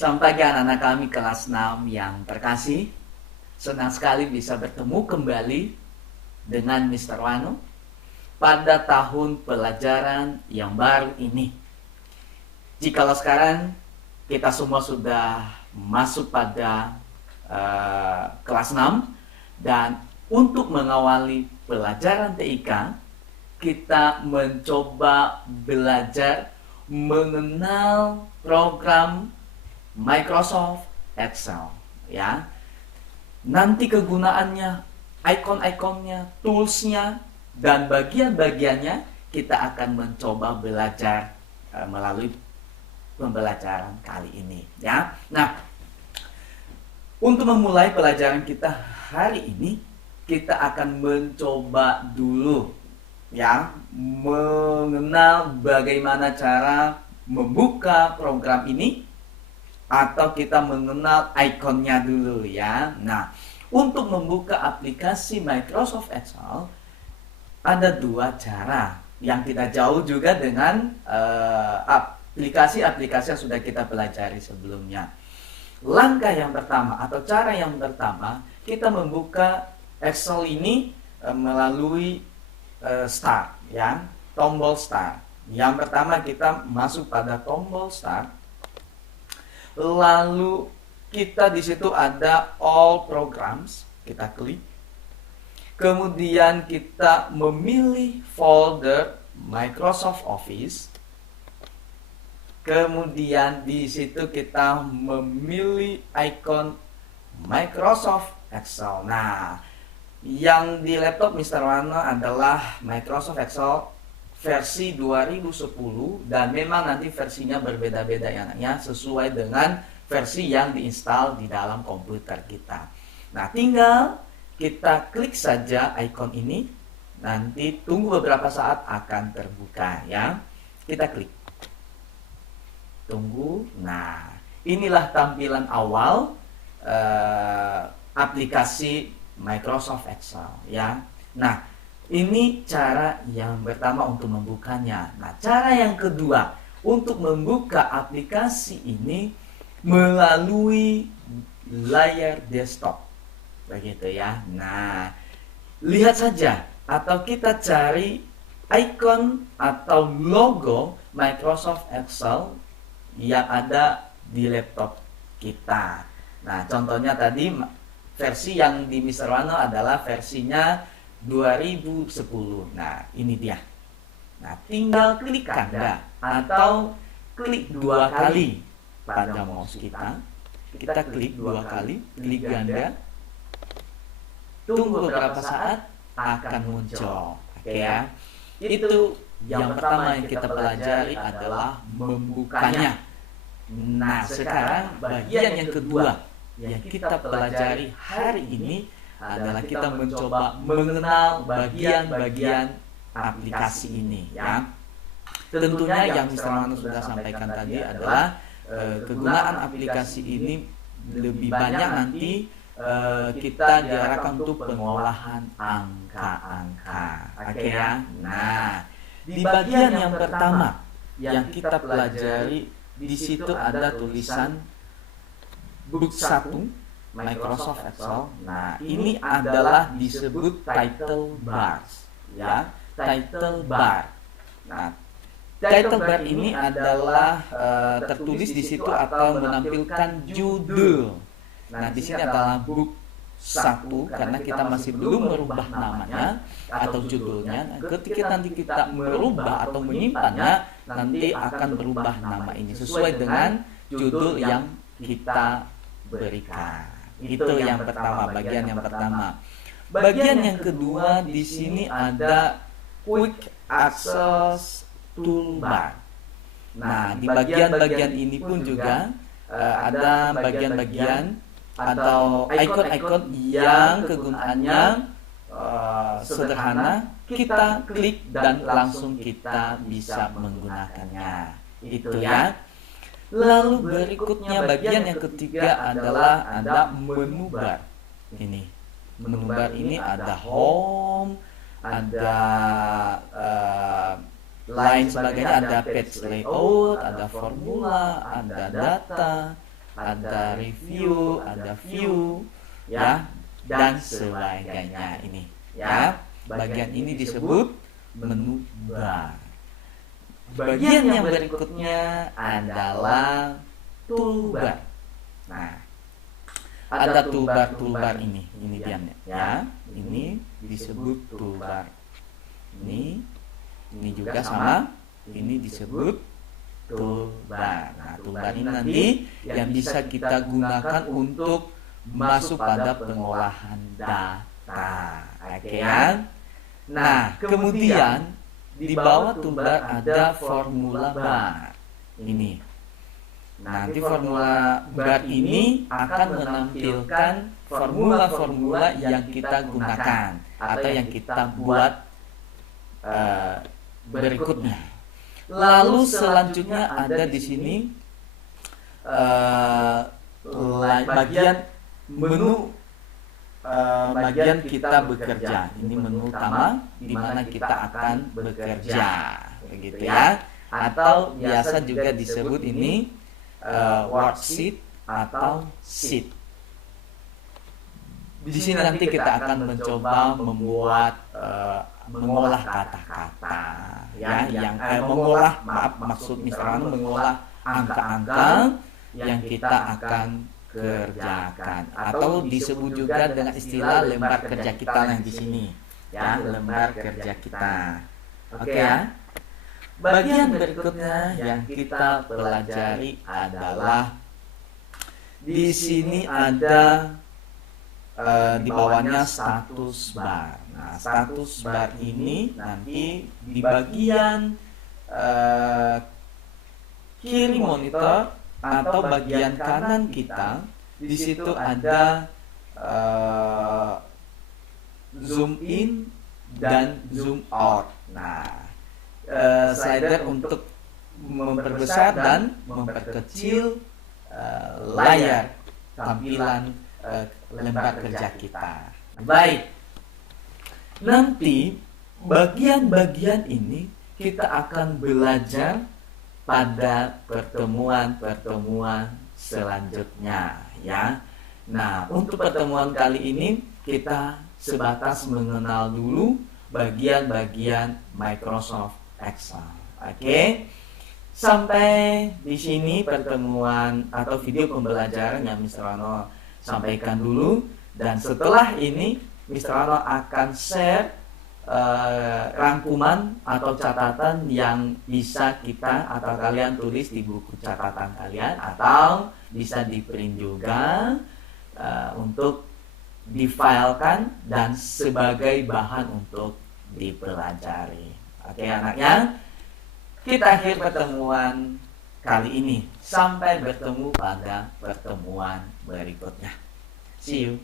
Selamat pagi anak-anak kami kelas 6 yang terkasih. Senang sekali bisa bertemu kembali dengan Mr. Wano pada tahun pelajaran yang baru ini. Jikalau sekarang kita semua sudah masuk pada kelas 6 dan untuk mengawali pelajaran TIK, kita mencoba belajar mengenal program Microsoft Excel, ya. Nanti kegunaannya, icon-iconnya, toolsnya, dan bagian-bagiannya kita akan mencoba belajar melalui pembelajaran kali ini, ya. Nah, untuk memulai pelajaran kita hari ini, kita akan mencoba dulu, ya, mengenal bagaimana cara membuka program ini, atau kita mengenal ikonnya dulu, ya. Nah, untuk membuka aplikasi Microsoft Excel ada dua cara yang tidak jauh juga dengan aplikasi-aplikasi yang sudah kita pelajari sebelumnya. Langkah yang pertama atau cara yang pertama, kita membuka Excel ini melalui Start, ya, tombol Start. Yang pertama kita masuk pada tombol Start. Lalu kita di situ ada All Programs, kita klik. Kemudian kita memilih folder Microsoft Office. Kemudian di situ kita memilih icon Microsoft Excel. Nah, yang di laptop Mr. Wano adalah Microsoft Excel versi 2010, dan memang nanti versinya berbeda-beda ya, sesuai dengan versi yang diinstal di dalam komputer kita. Nah, tinggal kita klik saja icon ini, nanti tunggu beberapa saat akan terbuka, ya. Kita klik, tunggu. Nah, inilah tampilan awal aplikasi Microsoft Excel, ya. Nah, ini cara yang pertama untuk membukanya. Nah, cara yang kedua untuk membuka aplikasi ini melalui layar desktop, begitu ya. Nah, lihat saja atau kita cari icon atau logo Microsoft Excel yang ada di laptop kita. Nah, contohnya tadi versi yang di Mr. Wano adalah versinya 2010. Nah, ini dia. Nah, tinggal klik tanda atau klik dua kali pada mouse kita. Kita klik dua kali, klik ganda. Tunggu beberapa saat akan muncul. Oke, ya. Itu yang pertama yang kita pelajari adalah membukanya. Nah, sekarang bagian yang kedua yang kita pelajari hari ini adalah kita mencoba mengenal bagian-bagian aplikasi ini, ya. Tentunya yang Mr. Wano sudah sampaikan tadi adalah kegunaan aplikasi ini lebih banyak nanti kita diarahkan untuk pengolahan angka-angka. Oke, ya. Nah, di bagian yang pertama yang kita pelajari, di situ ada tulisan book 1 Microsoft Excel. Nah, ini adalah disebut title bar, ya, title bar. Nah, title bar ini adalah tertulis di situ atau menampilkan judul. Nah, di sini adalah book 1 karena kita masih belum merubah namanya atau judulnya. Nah, ketika nanti kita merubah atau menyimpannya, nanti akan berubah nama ini sesuai dengan judul yang kita berikan. Itu yang pertama, bagian yang pertama. Bagian yang kedua, di sini ada Quick Access Toolbar. Nah, di bagian-bagian ini pun juga ada bagian-bagian atau icon-icon yang kegunaannya sederhana. Kita klik dan langsung kita bisa menggunakannya. Itu, ya. Lalu berikutnya bagian yang ketiga adalah ada menu bar. Ini menu bar ini ada home, ada lain sebagainya, ada page layout, ada formula, ada data, ada review, ada view, ya, dan sebagainya ini. Ya, bagian ini disebut menu bar. Bagian yang berikutnya adalah toolbar. Nah, ada toolbar ini dia ya. Ini disebut toolbar. Ini juga sama. Ini disebut toolbar. Nah, toolbar ini nanti yang bisa kita gunakan untuk masuk pada pengolahan data. Oke ya. Nah, kemudian di bawah toolbar ada formula bar. Ini. Nanti formula bar ini akan menampilkan formula-formula yang kita gunakan atau yang kita buat berikutnya. Lalu selanjutnya ada di sini bagian menu bagian kita bekerja. Ini menu utama di mana kita akan bekerja, begitu ya. Atau biasa juga disebut ini worksheet atau sheet. Di sini nanti kita akan mencoba membuat mengolah kata-kata, ya, yang maksud misalnya mengolah angka-angka yang kita akan kerjakan, atau disebut juga dengan istilah lembar kerja kita yang di sini, ya, lembar kerja kita. Oke ya. Bagian berikutnya yang kita pelajari adalah di sini ada di bawahnya status bar. Nah, status bar ini nanti di bagian kiri monitor atau bagian kanan kita, di situ ada zoom in dan zoom out. Nah, slider untuk memperbesar dan memperkecil layar tampilan lembar kerja kita. Baik. Nanti bagian-bagian ini kita akan belajar pada pertemuan-pertemuan selanjutnya, ya. Nah, untuk pertemuan kali ini kita sebatas mengenal dulu bagian-bagian Microsoft Excel. Oke. Sampai di sini pertemuan atau video pembelajaran yang Mr. Ronald sampaikan dulu, dan setelah ini Mr. Ronald akan share rangkuman atau catatan yang bisa kita atau kalian tulis di buku catatan kalian, atau bisa di print juga untuk difilekan dan sebagai bahan untuk dipelajari. Oke anaknya, kita akhir pertemuan kali ini. Sampai bertemu pada pertemuan berikutnya. See you.